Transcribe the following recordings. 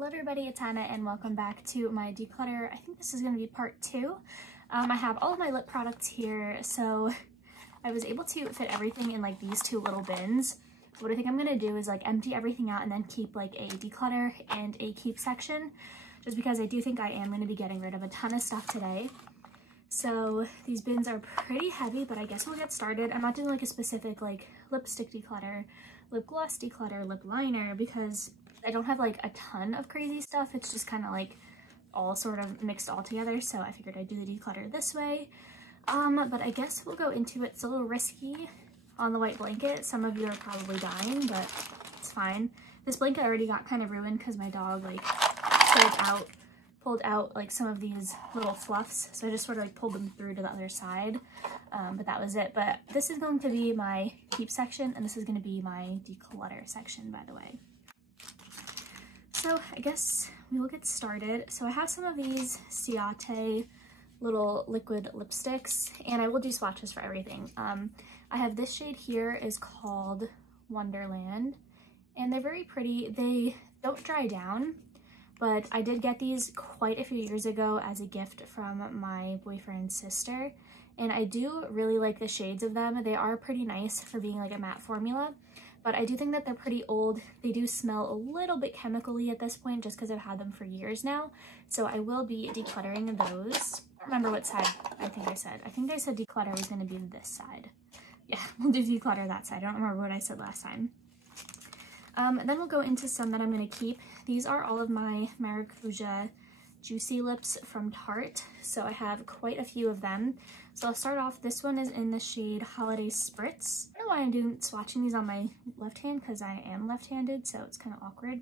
Hello everybody, it's Hannah and welcome back to my declutter. I think this is going to be part 2. I have all of my lip products here, so I was able to fit everything in like these 2 little bins. So what I think I'm going to do is like empty everything out and then keep like a declutter and a keep section, just because I do think I am going to be getting rid of a ton of stuff today. So these bins are pretty heavy, but I guess we'll get started. I'm not doing like a specific like lipstick declutter, lip gloss declutter, lip liner, because I don't have like a ton of crazy stuff. It's just kind of like all sort of mixed all together. So I figured I'd do the declutter this way. But I guess we'll go into it. It's a little risky on the white blanket. Some of you are probably dying, but it's fine. This blanket already got kind of ruined because my dog like pulled out like some of these little fluffs. So I just sort of like pulled them through to the other side. But that was it. But this is going to be my keep section and this is going to be my declutter section, by the way. So I guess we will get started. So I have some of these Ciate little liquid lipsticks and I will do swatches for everything. I have this shade here is called Wonderland and they're very pretty. They don't dry down, but I did get these quite a few years ago as a gift from my boyfriend's sister. And I do really like the shades of them. They are pretty nice for being like a matte formula. But I do think that they're pretty old. They do smell a little bit chemically at this point just because I've had them for years now. So I will be decluttering those. I don't remember what side I think I said. I think I said declutter was going to be this side. Yeah, we'll do declutter that side. I don't remember what I said last time. Then we'll go into some that I'm going to keep. These are all of my Maracuja Juicy Lips from Tarte. So I have quite a few of them. So I'll start off, this one is in the shade Holiday Spritz. I don't know why I'm doing swatching these on my left hand because I am left-handed, so it's kind of awkward.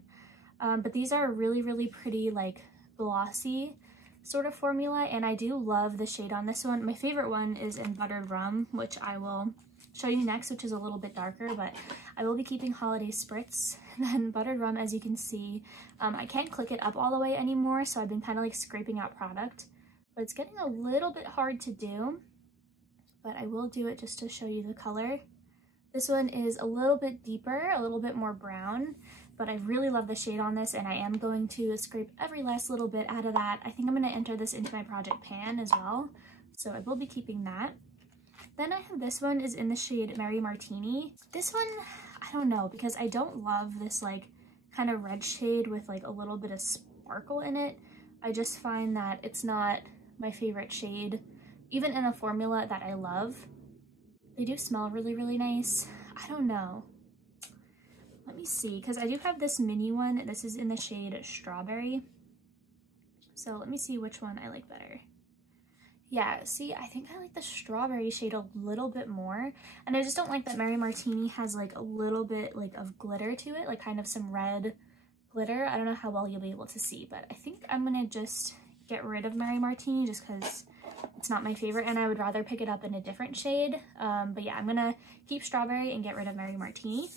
But these are really, really pretty, like glossy sort of formula, and I do love the shade on this one. My favorite one is in Buttered Rum, which I will show you next, which is a little bit darker, but I will be keeping Holiday Spritz. And then Buttered Rum, as you can see, I can't click it up all the way anymore, so I've been kind of like scraping out product. But it's getting a little bit hard to do, but I will do it just to show you the color. This one is a little bit deeper, a little bit more brown, but I really love the shade on this and I am going to scrape every last little bit out of that. I think I'm going to enter this into my project pan as well, so I will be keeping that. Then I have this one is in the shade Merry Martini. This one, I don't know, because I don't love this like kind of red shade with like a little bit of sparkle in it. I just find that it's not my favorite shade, even in a formula that I love. They do smell really, really nice. I don't know. Let me see, because I do have this mini one. This is in the shade Strawberry. So let me see which one I like better. Yeah, see, I think I like the strawberry shade a little bit more. And I just don't like that Merry Martini has like a little bit like of glitter to it, like kind of some red glitter. I don't know how well you'll be able to see, but I think I'm gonna just get rid of Merry Martini just because it's not my favorite and I would rather pick it up in a different shade. But yeah, I'm gonna keep Strawberry and get rid of Merry Martini.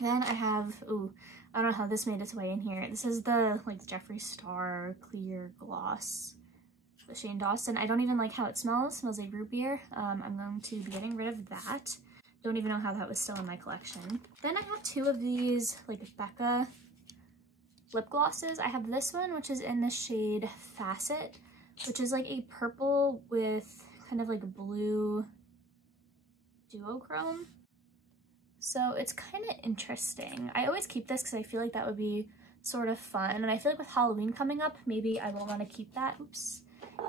Then I have, ooh, I don't know how this made its way in here. This is the like Jeffree Star Clear Gloss, the Shane Dawson. I don't even like how it smells. It smells like root beer. I'm going to be getting rid of that. Don't even know how that was still in my collection. Then I have 2 of these like Becca lip glosses. I have this one, which is in the shade Facet, which is like a purple with kind of like a blue duochrome. So it's kind of interesting. I always keep this because I feel like that would be sort of fun. And I feel like with Halloween coming up, maybe I will want to keep that. Oops.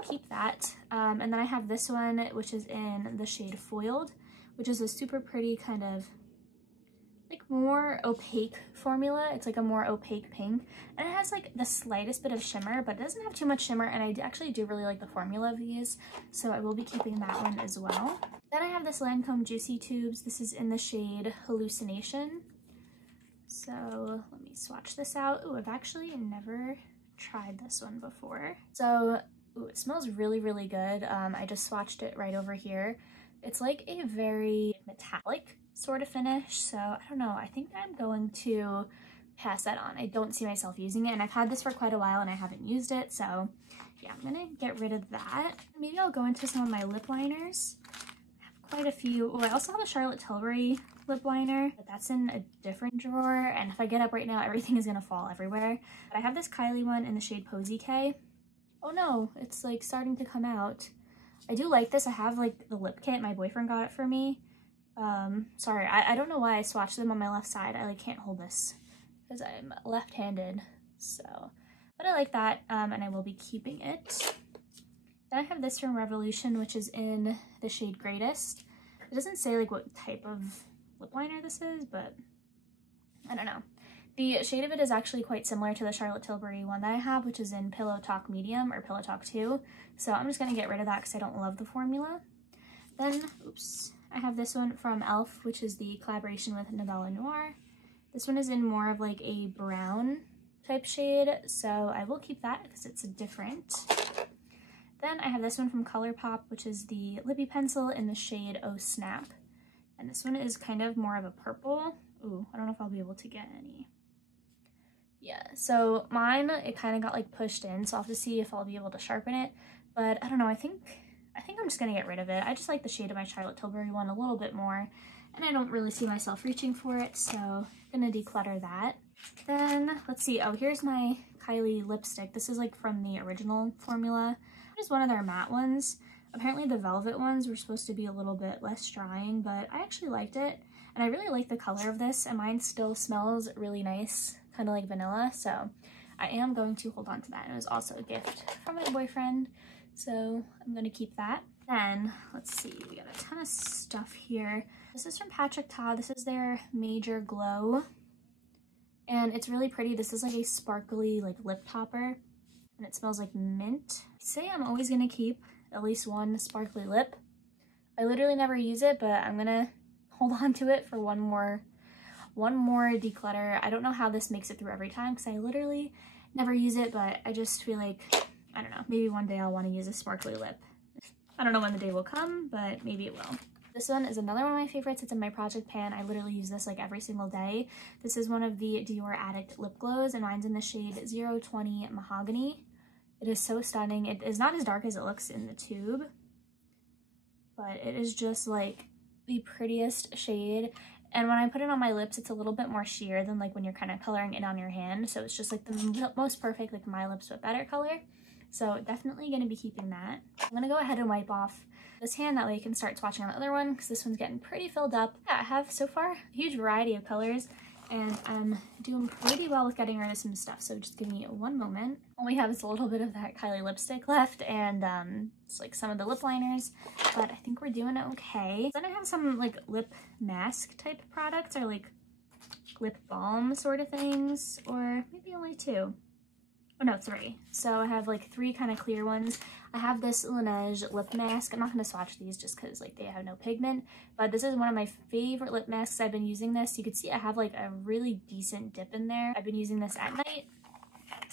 Keep that. And then I have this one, which is in the shade Foiled, which is a super pretty kind of like more opaque formula. It's like a more opaque pink and it has like the slightest bit of shimmer, but it doesn't have too much shimmer, and I actually do really like the formula of these, so I will be keeping that one as well. Then I have this Lancome Juicy Tubes. This is in the shade Hallucination. So let me swatch this out. Ooh, I've actually never tried this one before. So ooh, it smells really, really good. I just swatched it right over here. It's like a very metallic sort of finish, so I don't know. I think I'm going to pass that on. I don't see myself using it, and I've had this for quite a while and I haven't used it, so yeah, I'm gonna get rid of that. Maybe I'll go into some of my lip liners. I have quite a few. Oh, I also have a Charlotte Tilbury lip liner, but that's in a different drawer, and if I get up right now, everything is gonna fall everywhere. But I have this Kylie one in the shade Posy K. Oh no, it's like starting to come out. I do like this. I have like the lip kit. My boyfriend got it for me. Sorry, I don't know why I swatched them on my left side. I like can't hold this because I'm left-handed, so. But I like that, and I will be keeping it. Then I have this from Revolution, which is in the shade Greatest. It doesn't say like what type of lip liner this is, but I don't know. The shade of it is actually quite similar to the Charlotte Tilbury one that I have, which is in Pillow Talk Medium or Pillow Talk 2. So I'm just going to get rid of that because I don't love the formula. Then, oops, I have this one from e.l.f., which is the collaboration with Novella Noir. This one is in more of like a brown type shade, so I will keep that because it's different. Then I have this one from Colourpop, which is the Lippie pencil in the shade Oh Snap. And this one is kind of more of a purple. Ooh, I don't know if I'll be able to get any. Yeah, so mine, it kind of got like pushed in, so I'll have to see if I'll be able to sharpen it. But I don't know, I think I'm just gonna get rid of it. I just like the shade of my Charlotte Tilbury one a little bit more, and I don't really see myself reaching for it, so I'm gonna declutter that. Then, let's see, oh, here's my Kylie Lipstick. This is like from the original formula. It is one of their matte ones. Apparently the velvet ones were supposed to be a little bit less drying, but I actually liked it. And I really like the color of this, and mine still smells really nice, kind of like vanilla, so I am going to hold on to that. And it was also a gift from my boyfriend, so I'm going to keep that. Then, let's see, we got a ton of stuff here. This is from Patrick Todd. This is their Major Glow, and it's really pretty. This is like a sparkly like lip topper, and it smells like mint. I say I'm always going to keep at least one sparkly lip. I literally never use it, but I'm going to hold on to it for one more declutter. I don't know how this makes it through every time because I literally never use it, but I just feel like, I don't know, maybe one day I'll want to use a sparkly lip. I don't know when the day will come, but maybe it will. This one is another one of my favorites. It's in my project pan. I literally use this like every single day. This is one of the Dior Addict lip glows, and mine's in the shade 020 Mahogany. It is so stunning. It is not as dark as it looks in the tube, but it is just like the prettiest shade. And when I put it on my lips, it's a little bit more sheer than like when you're kind of coloring it on your hand. So it's just like the most perfect, like my lips but better color. So definitely going to be keeping that. I'm going to go ahead and wipe off this hand, that way I can start swatching on the other one because this one's getting pretty filled up. Yeah, I have so far a huge variety of colors, and I'm doing pretty well with getting rid of some stuff. So just give me one moment. All we have is a little bit of that Kylie lipstick left, and it's like some of the lip liners, but I think we're doing okay. Then I have some like lip mask type products, or like lip balm sort of things, or maybe only two. Oh no, 3. So I have like 3 kind of clear ones. I have this Lineage Lip Mask. I'm not going to swatch these just because like they have no pigment, but this is one of my favorite lip masks. I've been using this. You can see I have like a really decent dip in there. I've been using this at night.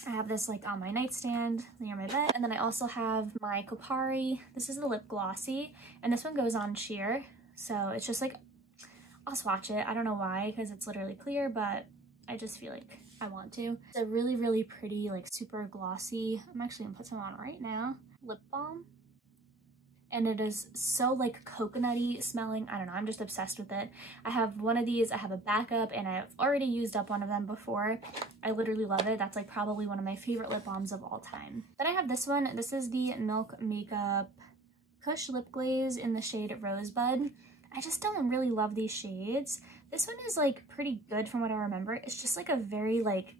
I have this like on my nightstand near my bed, and then I also have my Kopari. This is the Lip Glossy, and this one goes on sheer, so it's just like, I'll swatch it. I don't know why, because it's literally clear, but I just feel like I want to. It's a really, really pretty, like super glossy, I'm actually gonna put some on right now, lip balm. And it is so like coconutty smelling. I don't know, I'm just obsessed with it. I have one of these, I have a backup, and I've already used up one of them before. I literally love it. That's like probably one of my favorite lip balms of all time. Then I have this one. This is the Milk Makeup Kush Lip Glaze in the shade Rosebud. I just don't really love these shades. This one is like pretty good from what I remember. It's just like a very like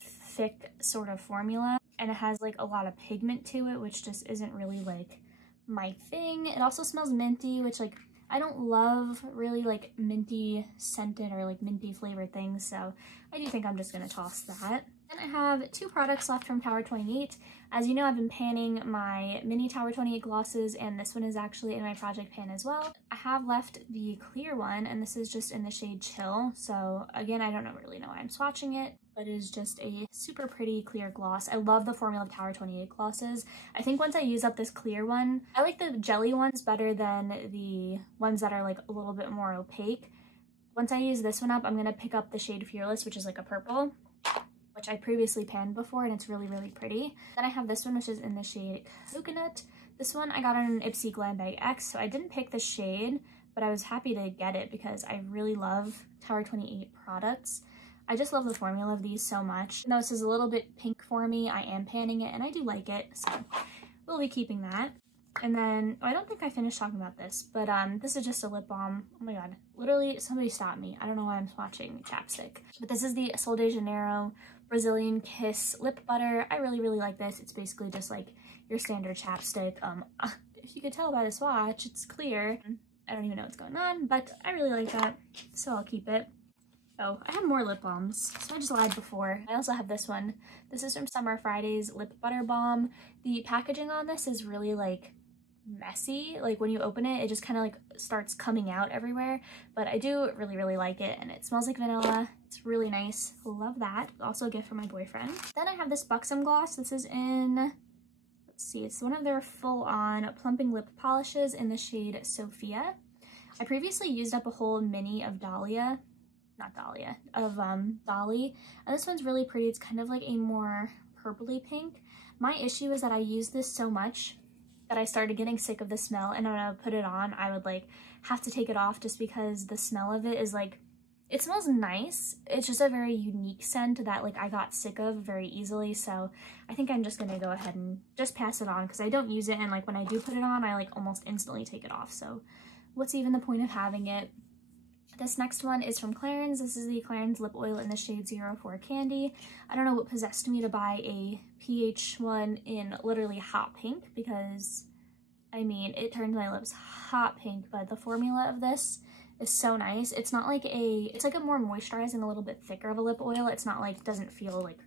thick sort of formula, and it has like a lot of pigment to it, which just isn't really like my thing. It also smells minty, which like I don't love really like minty scented or like minty flavored things, so I do think I'm just gonna toss that. Then I have 2 products left from Tower 28. As you know, I've been panning my mini Tower 28 glosses, and this one is actually in my project pan as well. I have left the clear one, and this is just in the shade Chill. So again, I don't really know why I'm swatching it, but it is just a super pretty clear gloss. I love the formula of Tower 28 glosses. I think once I use up this clear one, I like the jelly ones better than the ones that are like a little bit more opaque. Once I use this one up, I'm gonna pick up the shade Fearless, which is like a purple, which I previously panned before, and it's really, really pretty. Then I have this one, which is in the shade Coconut. This one I got on an Ipsy Glam Bag X, so I didn't pick the shade, but I was happy to get it because I really love Tower 28 products. I just love the formula of these so much. Though this is a little bit pink for me, I am panning it and I do like it, so we'll be keeping that. And then, I don't think I finished talking about this, but this is just a lip balm. Oh my god, literally somebody stop me. I don't know why I'm swatching chapstick. But this is the Sol de Janeiro Brazilian Kiss Lip Butter. I really, really like this. It's basically just like your standard chapstick. If you could tell by the swatch, it's clear. I don't even know what's going on, but I really like that, so I'll keep it. Oh, I have more lip balms, so I just lied before. I also have this one. This is from Summer Friday's Lip Butter Balm. The packaging on this is really like messy. Like when you open it, it just kind of like starts coming out everywhere, but I do really, really like it, and it smells like vanilla. It's really nice. Love that. Also a gift for my boyfriend. Then I have this Buxom Gloss. This is in, let's see, it's one of their full-on plumping lip polishes in the shade Sophia. I previously used up a whole mini of Dolly, and this one's really pretty. It's kind of like a more purpley pink. My issue is that I use this so much that I started getting sick of the smell, and when I would put it on, I would like have to take it off just because the smell of it is like, it smells nice. It's just a very unique scent that like I got sick of very easily, so I think I'm just gonna go ahead and just pass it on because I don't use it, and like when I do put it on, I like almost instantly take it off, so what's even the point of having it? This next one is from Clarins. This is the Clarins lip oil in the shade 04 Candy. I don't know what possessed me to buy a pH one in literally hot pink because, I mean, it turns my lips hot pink, but the formula of this is so nice. It's not like it's like a more moisturizing, a little bit thicker of a lip oil. It's not like, doesn't feel like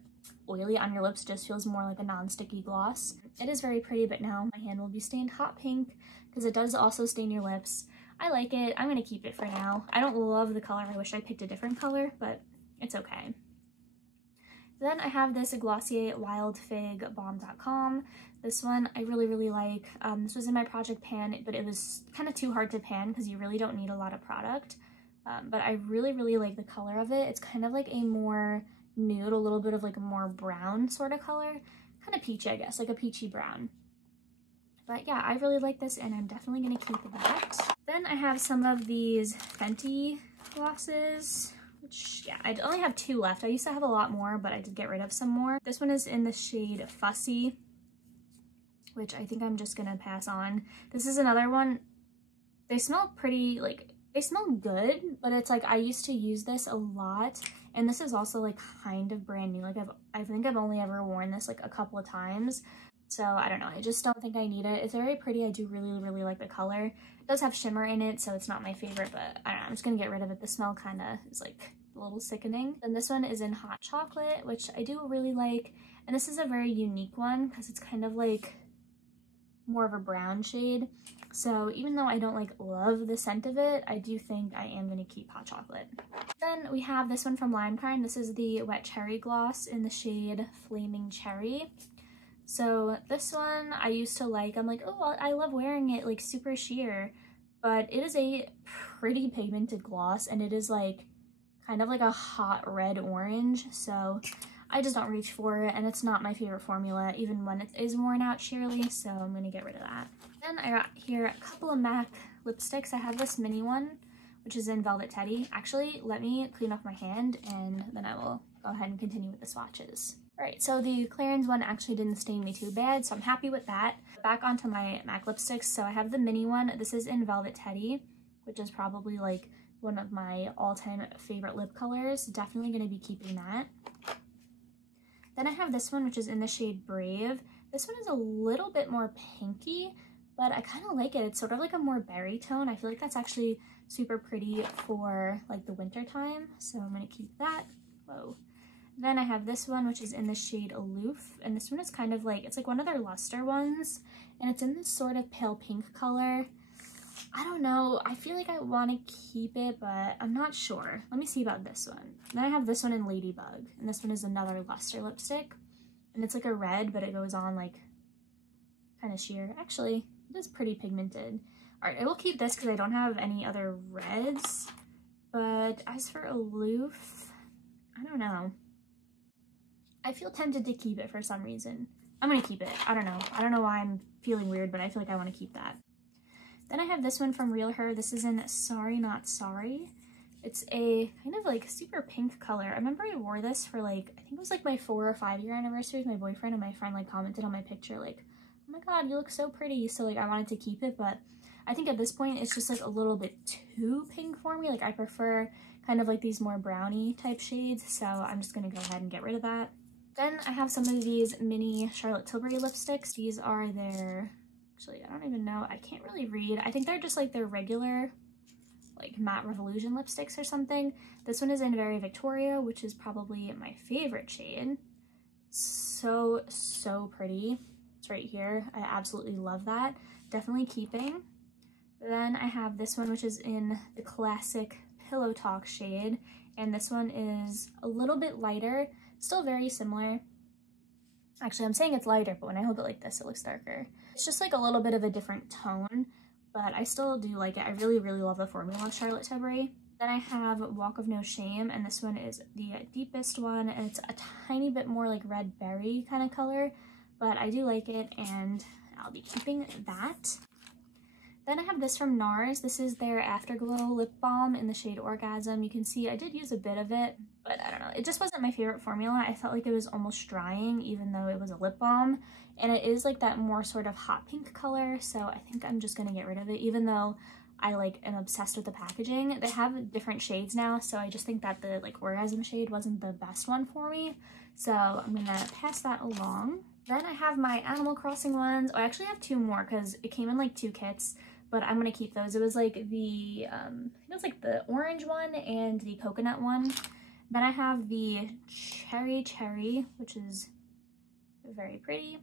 oily on your lips, it just feels more like a non-sticky gloss. It is very pretty, but now my hand will be stained hot pink because it does also stain your lips. I like it. I'm going to keep it for now. I don't love the color. I wish I picked a different color, but it's okay. Then I have this Glossier Wild Fig Balm.com. This one I really, really like. This was in my project pan, but it was kind of too hard to pan because you really don't need a lot of product. But I really, really like the color of it. It's kind of like a more nude, a little bit of like a more brown sort of color. Kind of peachy, I guess, like a peachy brown. But yeah, I really like this, and I'm definitely going to keep that. Then I have some of these Fenty Glosses, which, yeah, I only have 2 left. I used to have a lot more, but I did get rid of some more. This one is in the shade Fussy, which I think I'm just going to pass on. This is another one. They smell pretty, like, they smell good, but it's like I used to use this a lot, and this is also like kind of brand new. Like I think I've only ever worn this like a couple of times. So I don't know, I just don't think I need it. It's very pretty. I do really, really like the color. It does have shimmer in it, so it's not my favorite, but I don't know, I'm just gonna get rid of it. The smell kind of is like a little sickening. Then this one is in Hot Chocolate, which I do really like. And this is a very unique one because it's kind of like more of a brown shade. So even though I don't like love the scent of it, I do think I am gonna keep Hot Chocolate. Then we have this one from Limecrime. This is the Wet Cherry Gloss in the shade Flaming Cherry. So this one I used to like. I'm like, oh, I love wearing it like super sheer, but it is a pretty pigmented gloss, and it is like kind of like a hot red orange, so I just don't reach for it, and it's not my favorite formula even when it is worn out sheerly, so I'm gonna get rid of that. Then I got here a couple of MAC lipsticks. I have this mini one, which is in Velvet Teddy. Actually, let me clean off my hand, and then I will go ahead and continue with the swatches. Alright, so the Clarins one actually didn't stain me too bad, so I'm happy with that. Back onto my MAC lipsticks. So I have the mini one. This is in Velvet Teddy, which is probably like one of my all-time favorite lip colors. Definitely going to be keeping that. Then I have this one, which is in the shade Brave. This one is a little bit more pinky, but I kind of like it. It's sort of like a more berry tone. I feel like that's actually super pretty for like the winter time, so I'm going to keep that. Whoa. Then I have this one, which is in the shade Aloof, and this one is kind of like, it's like one of their luster ones, and it's in this sort of pale pink color. I don't know, I feel like I want to keep it, but I'm not sure. Let me see about this one. Then I have this one in Ladybug, and this one is another luster lipstick, and it's like a red, but it goes on like kind of sheer. Actually, it is pretty pigmented. Alright, I will keep this because I don't have any other reds, but as for Aloof, I don't know. I feel tempted to keep it for some reason. I'm gonna keep it. I don't know. I don't know why I'm feeling weird, but I feel like I want to keep that. Then I have this one from Real Her. This is in Sorry Not Sorry. It's a kind of like super pink color. I remember I wore this for like, I think it was like my 4 or 5 year anniversary with my boyfriend, and my friend like commented on my picture like, oh my god, you look so pretty. So like I wanted to keep it, but I think at this point it's just like a little bit too pink for me. Like I prefer kind of like these more brownie type shades, so I'm just gonna go ahead and get rid of that. Then I have some of these mini Charlotte Tilbury lipsticks. These are their, actually I don't even know, I can't really read. I think they're just like their regular like matte revolution lipsticks or something. This one is in Very Victoria, which is probably my favorite shade. So pretty. It's right here. I absolutely love that. Definitely keeping. Then I have this one, which is in the classic Pillow Talk shade, and this one is a little bit lighter, still very similar. Actually, I'm saying it's lighter, but when I hold it like this, it looks darker. It's just like a little bit of a different tone, but I still do like it. I really love the formula of Charlotte Tilbury. Then I have Walk of No Shame, and this one is the deepest one, and it's a tiny bit more like red berry kind of color, but I do like it, and I'll be keeping that. Then I have this from NARS. This is their Afterglow Lip Balm in the shade Orgasm. You can see I did use a bit of it, but I don't know. It just wasn't my favorite formula. I felt like it was almost drying, even though it was a lip balm. And it is like that more sort of hot pink color, so I think I'm just gonna get rid of it, even though I like am obsessed with the packaging. They have different shades now, so I just think that the like Orgasm shade wasn't the best one for me. So I'm gonna pass that along. Then I have my Animal Crossing ones. Oh, I actually have 2 more because it came in like 2 kits, but I'm gonna keep those. It was like the, I think it was like the orange one and the coconut one. Then I have the Cherry, which is very pretty.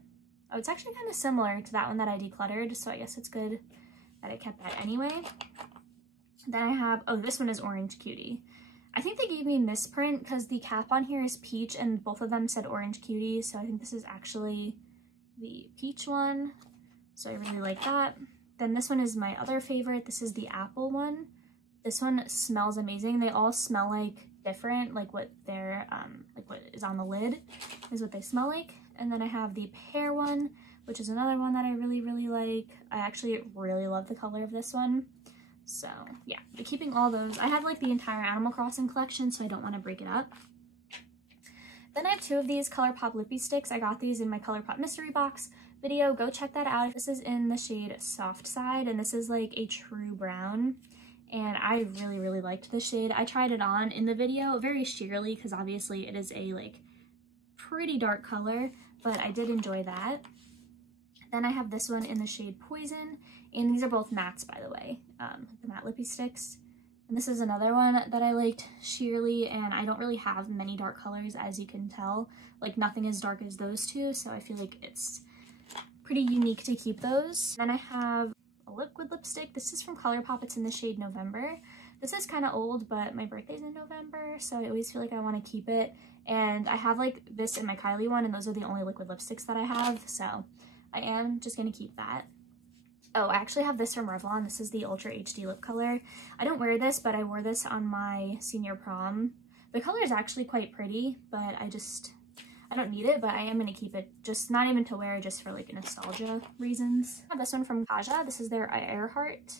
Oh, it's actually kind of similar to that one that I decluttered, so I guess it's good that I kept that anyway. Then I have, oh, this one is Orange Cutie. I think they gave me misprint because the cap on here is peach and both of them said Orange Cutie, so I think this is actually the peach one, so I really like that. Then this one is my other favorite. This is the apple one. This one smells amazing. They all smell like different, like what they're like what is on the lid is what they smell like. And then I have the pear one, which is another one that I really like. I actually really love the color of this one. So yeah, but keeping all those. I have like the entire Animal Crossing collection, so I don't want to break it up. Then I have 2 of these Colourpop Lippie sticks. I got these in my Colourpop mystery box video. Go check that out. This is in the shade Soft Side, and this is like a true brown. And I really liked this shade. I tried it on in the video very sheerly because obviously it is a like pretty dark color, but I did enjoy that. Then I have this one in the shade Poison, and these are both mattes, by the way, the matte Lippie sticks. And this is another one that I liked sheerly, and I don't really have many dark colors, as you can tell. Like nothing as dark as those 2, so I feel like it's pretty unique to keep those. Then I have a liquid lipstick. This is from Colourpop. It's in the shade November. This is kind of old, but my birthday's in November, so I always feel like I want to keep it. And I have like this in my Kylie one, and those are the only liquid lipsticks that I have, so I am just going to keep that. Oh, I actually have this from Revlon. This is the Ultra HD lip color. I don't wear this, but I wore this on my senior prom. The color is actually quite pretty, but I don't need it, but I am going to keep it, just not even to wear, just for like nostalgia reasons. I have this one from Kaja. This is their Earhart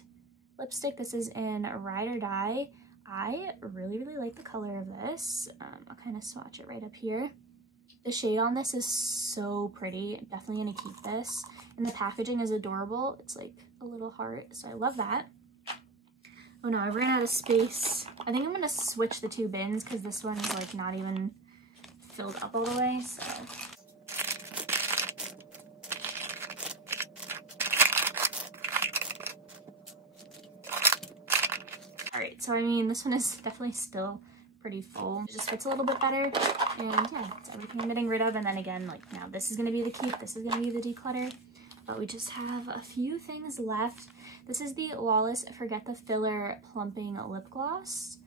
lipstick. This is in Ride or Die. I really like the color of this. I'll kind of swatch it right up here. The shade on this is so pretty. I'm definitely going to keep this. And the packaging is adorable. It's like a little heart, so I love that. Oh no, I ran out of space. I think I'm going to switch the 2 bins because this one is like not even filled up all the way, so. Alright, so I mean, this one is definitely still pretty full. It just fits a little bit better, and yeah, it's everything I'm getting rid of. And then again, like now this is going to be the keep, this is going to be the declutter, but we just have a few things left. This is the Lawless Forget the Filler Plumping Lip Gloss,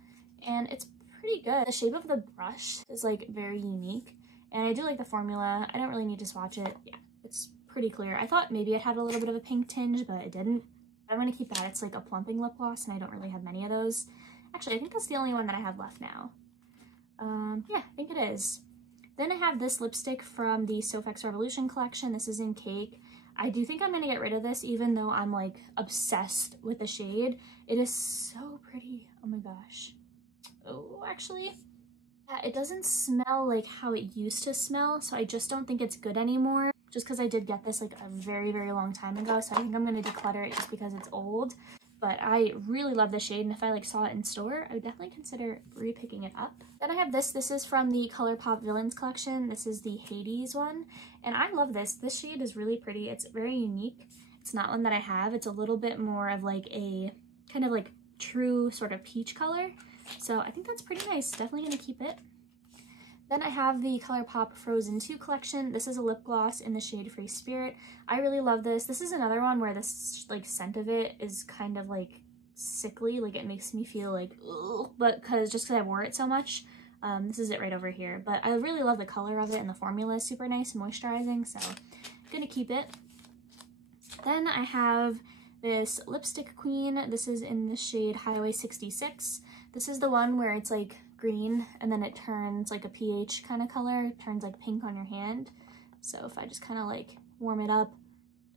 and it's pretty good. The shape of the brush is like very unique, and I do like the formula. I don't really need to swatch it. Yeah, it's pretty clear. I thought maybe it had a little bit of a pink tinge, but it didn't. I'm going to keep that. It's like a plumping lip gloss, and I don't really have many of those. Actually, I think that's the only one that I have left now. Yeah, I think it is. Then I have this lipstick from the Sofx Revolution collection. This is in Cake. I do think I'm gonna get rid of this even though I'm like obsessed with the shade. It is so pretty. Oh my gosh. Oh, actually, yeah, it doesn't smell like how it used to smell, so I just don't think it's good anymore. Just because I did get this like a very, very long time ago, so I think I'm gonna declutter it just because it's old. But I really love the shade, and if I like saw it in store, I would definitely consider repicking it up. Then I have this. This is from the Colourpop Villains collection. This is the Hades one, and I love this. This shade is really pretty. It's very unique. It's not one that I have. It's a little bit more of like a kind of like true sort of peach color. So I think that's pretty nice. Definitely gonna keep it. Then I have the Colourpop Frozen 2 collection. This is a lip gloss in the shade Free Spirit. I really love this. This is another one where this like scent of it is kind of like sickly, like it makes me feel like ugh, but just because I wore it so much. This is it right over here, but I really love the color of it, and the formula is super nice, moisturizing, so I'm gonna keep it. Then I have this Lipstick Queen. This is in the shade Highway 66. This is the one where it's like green and then it turns like a peach kind of color. It turns like pink on your hand. So if I just kind of like warm it up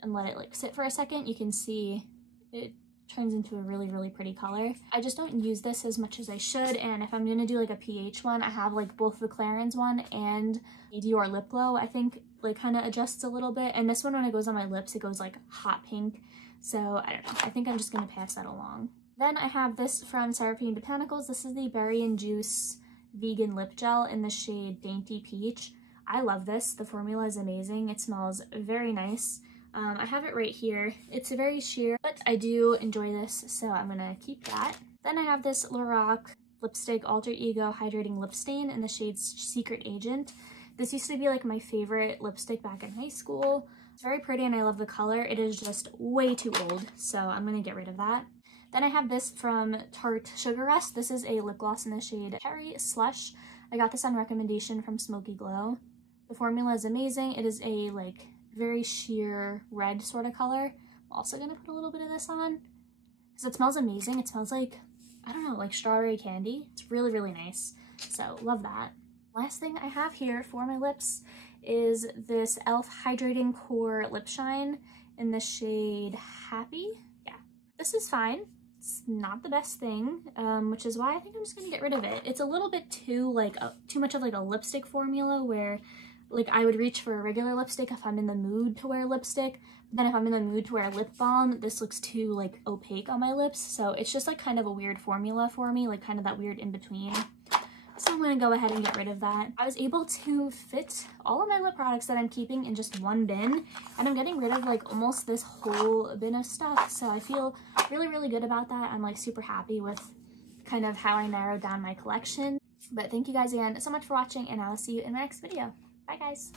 and let it like sit for a second, you can see it turns into a really, really pretty color. I just don't use this as much as I should, and if I'm gonna do like a PH one, I have like both the Clarins one and the Dior Lip Glow. I think like kind of adjusts a little bit, and this one when it goes on my lips, it goes like hot pink. So I don't know, I think I'm just gonna pass that along. Then I have this from Seraphine Botanicals. This is the Berry and Juice Vegan Lip Gel in the shade Dainty Peach. I love this. The formula is amazing. It smells very nice. I have it right here. It's very sheer, but I do enjoy this, so I'm gonna keep that. Then I have this Lorac Lipstick Alter Ego Hydrating Lip Stain in the shade Secret Agent. This used to be like my favorite lipstick back in high school. It's very pretty and I love the color. It is just way too old, so I'm gonna get rid of that. Then I have this from Tarte Sugar Rush. This is a lip gloss in the shade Cherry Slush. I got this on recommendation from Smoky Glow. The formula is amazing. It is a like very sheer red sort of color. I'm also gonna put a little bit of this on because it smells amazing. It smells like, I don't know, like strawberry candy. It's really, really nice. So love that. Last thing I have here for my lips is this e.l.f. Hydrating Core Lip Shine in the shade Happy. Yeah, this is fine. It's not the best thing, which is why I think I'm just gonna get rid of it. It's a little bit too like too much of like a lipstick formula where like I would reach for a regular lipstick if I'm in the mood to wear lipstick. But then if I'm in the mood to wear lip balm, this looks too like opaque on my lips. So it's just like kind of a weird formula for me, like kind of that weird in between. So I'm gonna go ahead and get rid of that. I was able to fit all of my lip products that I'm keeping in just one bin, and I'm getting rid of like almost this whole bin of stuff. So I feel really, really good about that. I'm like super happy with kind of how I narrowed down my collection. But thank you guys again so much for watching, and I'll see you in my next video. Bye guys.